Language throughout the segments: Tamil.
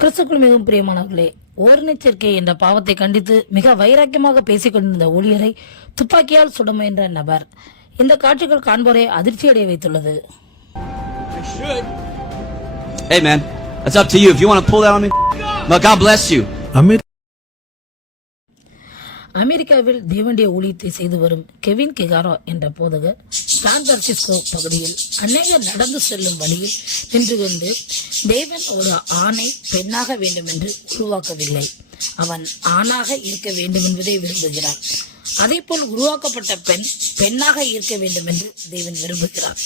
கிறிஸ்துக்குள் மிகவும் பிரியமானவர்களே ஓர்நெச்சரிக்கை என்ற பாவத்தை கண்டித்து மிக வைராக்கியமாக பேசிக் கொண்டிருந்த ஊழியரை துப்பாக்கியால் சுட முயன்ற நபர் இந்த காட்சிகள் காண்போரை அதிர்ச்சியடைய வைத்துள்ளது Hey, man, that's up to you. If you want to pull that on me, well, God bless you. அமெரிக்க அமெரிக்காவில் தீவண்டிய ஊழியத்தை செய்து வரும் கெவின் கெகாரோ என்ற போதகர் சான் பகுதியில் அநேகர் நடந்து செல்லும் வழியில் நின்று கொண்டு தேவன் ஒரு ஆணை பெண்ணாக வேண்டும் என்று உருவாக்கவில்லை. அவன் ஆணாக இருக்க வேண்டும் என்பதை விரும்புகிறார் அதேபோல் உருவாக்கப்பட்ட பெண் பெண்ணாக இருக்க வேண்டும் என்று தேவன் விரும்புகிறார்.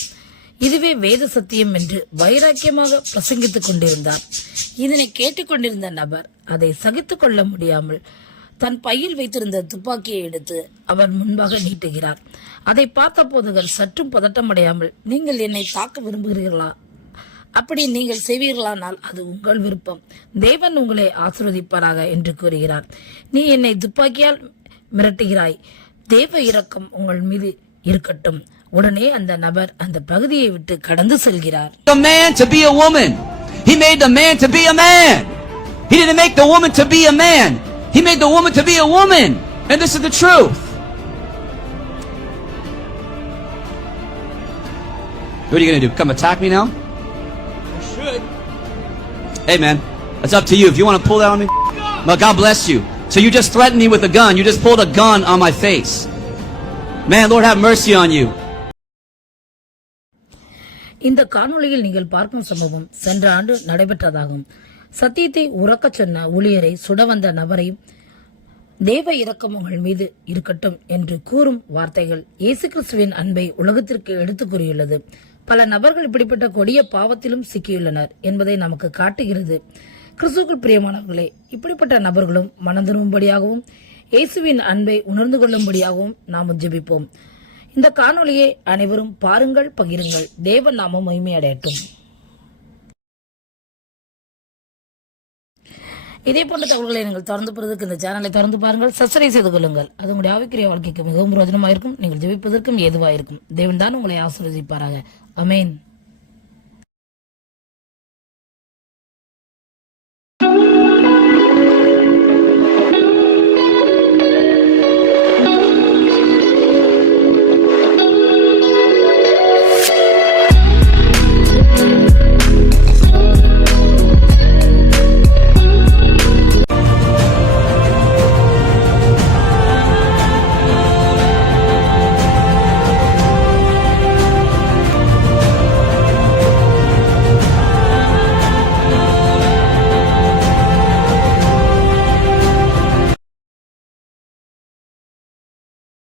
இதுவே வேத சத்தியம் என்று வைராக்கியமாக பிரசங்கித்துக் கொண்டிருந்தார் இதனை கேட்டுக்கொண்டிருந்த நபர் அதை சகித்துக் கொள்ள முடியாமல் தன் பையில் வைத்திருந்த துப்பாக்கியை எடுத்து அவர் முன்பாக நீட்டுகிறார். அதை பார்த்த போதகர் சற்றும் பதட்டமடையாமல் நீங்கள் என்னை தாக்க விரும்புகிறீர்களா? அப்படி நீங்கள் செய்வீர்களானால் அது உங்கள் விருப்பம். தேவன் உங்களை ஆசிர்வதிப்பாராக என்று கூறுகிறார். நீ என்னை துப்பாக்கியால் மிரட்டுகிறாய். தேவ இரக்கம் உங்கள் மீது இருக்கட்டும். உடனே அந்த நபர் அந்த பகுதியை விட்டு கடந்து செல்கிறார். A man to be a woman. He made the man to be a man. He didn't make the woman to be a man. He made the woman to be a woman. And this is the truth. What are you going to do? Come attack me now? Hey, man, that's up to you. If you want to pull that on me, well, God bless you. So you just threatened me with a gun. You just pulled a gun on my face. Man, Lord have mercy on you. இந்த காணொளியில் நீங்கள் பார்க்கும் சம்பவம் சென்ற ஆண்டு நடைபெற்றதாகும் சத்தியத்தை உறக்கச் சொன்ன ஊழியரை சுட வந்த நபரை தேவ இரக்கம் உங்கள் மீது இருக்கட்டும் என்று கூறும் வார்த்தைகள் இயேசு கிறிஸ்துவின் அன்பை உலகத்திற்கு எடுத்துக் கூறியுள்ளது. பல நபர்கள் இப்படிப்பட்ட கொடிய பாவத்திலும் சிக்கியுள்ளனர் என்பதை நமக்கு காட்டுகிறது. கிறிஸ்துக்குள் பிரியமானவர்களே இப்படிப்பட்ட நபர்களும் மனந்திரும்படியாகவும் இயேசுவின் அன்பை உணர்ந்து கொள்ளும்படியாகவும் நாம் ஜெபிப்போம். இந்த காணொளியை அனைவரும் பாருங்கள் பகிருங்கள். தேவன் நாமம் மகிமையடையட்டும். இதே போன்ற தகவல்களை நீங்கள் தொடர்ந்து பெறுவதற்கு இந்த சேனலை தொடர்ந்து பாருங்கள். சப்ஸ்கிரைப் செய்து கொள்ளுங்கள். அது உங்களுடைய ஆவிக்கிரிய வாழ்க்கைக்கு மிகவும் பிரயோஜனமாயிருக்கும். நீங்கள் ஜெபிப்பதற்கும் ஏதுவாயிருக்கும். தேவன் தான் உங்களை ஆசீர்வதிப்பாராக. அமேன்